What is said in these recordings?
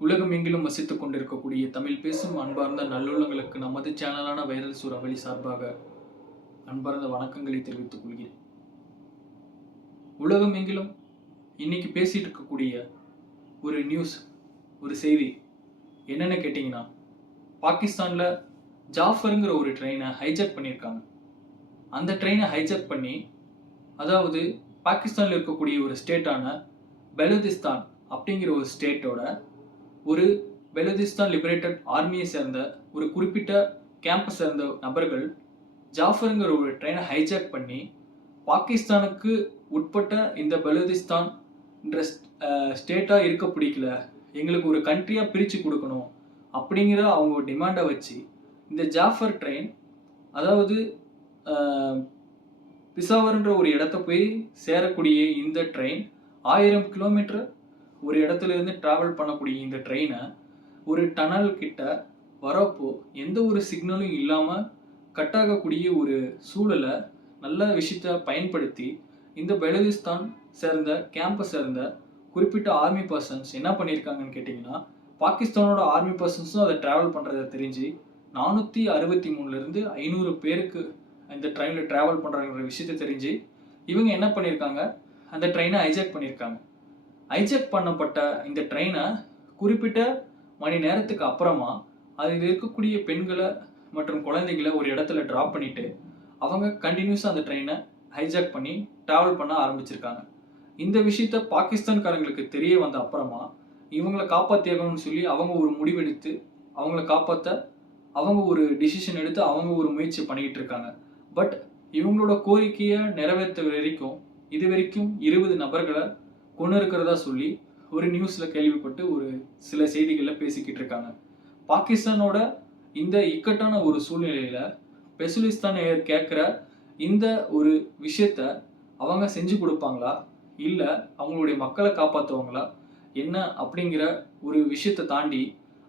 உலகம் எங்கிலும் வசித்துக் கொண்டிருக்கக்கூடிய தமிழ் பேசும் அன்பார்ந்த நல்லுள்ளங்களுக்கு நமது சேனலான வைரல் சூறாவளி சார்பாக அன்பார்ந்த வணக்கங்களை தெரிவித்துக் கொள்கிறேன். உலகம் எங்கிலும் இன்னைக்கு பேசிட்டு இருக்கக்கூடிய ஒரு நியூஸ், ஒரு செய்தி என்னன்னு கேட்டீங்கன்னா, பாகிஸ்தான்ல ஜாஃபருங்கிற ஒரு ட்ரெயினை ஹைஜாக் பண்ணியிருக்காங்க. அந்த ட்ரெயினை ஹைஜாக் பண்ணி, அதாவது பாகிஸ்தான்ல இருக்கக்கூடிய ஒரு ஸ்டேட்டான பெலுதிஸ்தான் அப்படிங்கிற ஒரு ஸ்டேட்டோட ஒரு பெலுதிஸ்தான் லிபரேட்டட் ஆர்மியை சேர்ந்த ஒரு குறிப்பிட்ட கேம்பை சேர்ந்த நபர்கள் ஜாஃபருங்கிற ஒரு ட்ரெயினை ஹைஜாக் பண்ணி பாகிஸ்தானுக்கு உட்பட்ட இந்த பெலுதிஸ்தான் ஸ்டேட்டாக இருக்க பிடிக்கல, எங்களுக்கு ஒரு கண்ட்ரியாக பிரித்து கொடுக்கணும் அப்படிங்கிற அவங்க டிமாண்டை வச்சு இந்த ஜாஃபர் ட்ரெயின், அதாவது பிசாவர்ன்ற ஒரு இடத்த போய் சேரக்கூடிய இந்த ட்ரெயின் 1000 கிலோமீட்டர் ஒரு இடத்துல இருந்து டிராவல் பண்ணக்கூடிய இந்த ட்ரெயினை ஒரு டனல் கிட்ட வரப்போ எந்த ஒரு சிக்னலும் இல்லாமல் கட் ஆகக்கூடிய ஒரு சூழலை நல்ல விஷயத்த பயன்படுத்தி இந்த பெலுதிஸ்தான் சேர்ந்த கேம்பை சேர்ந்த குறிப்பிட்ட ஆர்மி பர்சன்ஸ் என்ன பண்ணியிருக்காங்கன்னு கேட்டிங்கன்னா, பாகிஸ்தானோட ஆர்மி பர்சன்ஸும் அதை ட்ராவல் பண்ணுறதை தெரிஞ்சு 463லேருந்து 500 பேருக்கு இந்த ட்ரெயினில் ட்ராவல் பண்ணுறாங்கிற விஷயத்த தெரிஞ்சு இவங்க என்ன பண்ணியிருக்காங்க, அந்த ட்ரெயினை ஹைஜாக் பண்ணியிருக்காங்க. ஹைஜாக் பண்ணப்பட்ட இந்த ட்ரெயினை குறிப்பிட்ட மணி நேரத்துக்கு அப்புறமா அதில் இருக்கக்கூடிய பெண்களை மற்றும் குழந்தைகளை ஒரு இடத்துல ட்ராப் பண்ணிட்டு அவங்க கண்டினியூஸாக அந்த ட்ரெயினை ஹைஜாக் பண்ணி ட்ராவல் பண்ண ஆரம்பிச்சிருக்காங்க. இந்த விஷயத்த பாகிஸ்தான்காரங்களுக்கு தெரிய வந்த அப்புறமா இவங்களை காப்பாற்றியாகணும்னு சொல்லி அவங்க ஒரு முடிவெடுத்து அவங்கள காப்பாற்ற அவங்க ஒரு டிசிஷன் எடுத்து அவங்க ஒரு முயற்சி பண்ணிக்கிட்டு இருக்காங்க. பட் இவங்களோட கோரிக்கையை நிறைவேற்ற வரைக்கும் இது வரைக்கும் 20 நபர்களை கொண்டு இருக்கிறதா சொல்லி ஒரு நியூஸில் கேள்விப்பட்டு ஒரு சில செய்திகளில் பேசிக்கிட்டு இருக்காங்க. பாகிஸ்தானோட இந்த இக்கட்டான ஒரு சூழ்நிலையில் பெலுசிஸ்தான் கேட்குற இந்த ஒரு விஷயத்த அவங்க செஞ்சு கொடுப்பாங்களா, இல்லை அவங்களுடைய மக்களை காப்பாற்றுவாங்களா என்ன அப்படிங்கிற ஒரு விஷயத்தை தாண்டி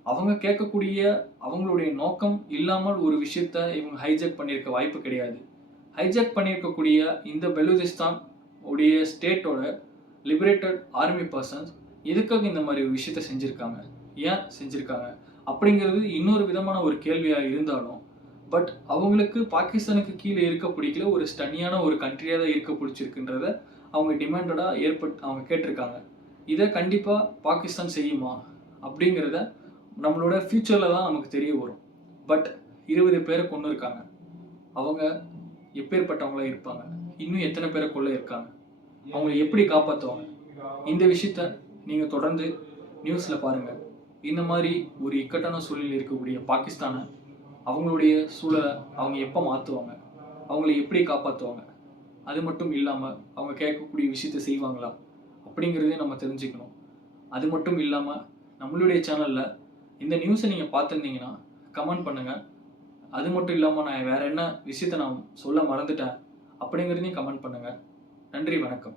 அவங்க கேட்கக்கூடிய அவங்களுடைய நோக்கம் இல்லாமல் ஒரு விஷயத்த இவங்க ஹைஜாக் பண்ணியிருக்க வாய்ப்பு கிடையாது. ஹைஜாக் பண்ணியிருக்கக்கூடிய இந்த பெலுசிஸ்தான் உடைய ஸ்டேட்டோட லிபரேட்டட் ஆர்மி பர்சன்ஸ் எதுக்காக இந்த மாதிரி ஒரு விஷயத்த செஞ்சுருக்காங்க, ஏன் செஞ்சுருக்காங்க அப்படிங்கிறது இன்னொரு விதமான ஒரு கேள்வியாக இருந்தாலும், பட் அவங்களுக்கு பாகிஸ்தானுக்கு கீழே இருக்க பிடிக்கல, ஒரு ஸ்டனியான ஒரு கண்ட்ரியாக தான் இருக்க பிடிச்சிருக்குன்றத அவங்க டிமாண்டடாக அவங்க கேட்டிருக்காங்க. இதை கண்டிப்பாக பாகிஸ்தான் செய்யுமா அப்படிங்கிறத நம்மளோட ஃப்யூச்சரில் தான் நமக்கு தெரிய வரும். பட் 20 பேரை கொண்டு இருக்காங்க, அவங்க எப்பேற்பட்டவங்களா இருப்பாங்க, இன்னும் எத்தனை பேரை கொள்ள இருக்காங்க, அவங்களை எப்படி காப்பாற்றுவாங்க, இந்த விஷயத்த நீங்கள் தொடர்ந்து நியூஸில் பாருங்கள். இந்த மாதிரி ஒரு இக்கட்டான சூழ்நிலை இருக்கக்கூடிய பாகிஸ்தானை அவங்களுடைய சூழலை அவங்க எப்போ மாற்றுவாங்க, அவங்கள எப்படி காப்பாற்றுவாங்க, அது மட்டும் இல்லாமல் அவங்க கேட்கக்கூடிய விஷயத்த செய்வாங்களா அப்படிங்கிறதையும் நம்ம தெரிஞ்சுக்கணும். அது மட்டும் இல்லாமல் நம்மளுடைய சேனலில் இந்த நியூஸை நீங்கள் பார்த்துருந்தீங்கன்னா கமெண்ட் பண்ணுங்கள். அது மட்டும் இல்லாமல் நான் வேறு என்ன விஷயத்தை நான் சொல்ல மறந்துட்டேன் அப்படிங்கிறதையும் கமெண்ட் பண்ணுங்கள். நன்றி, வணக்கம்.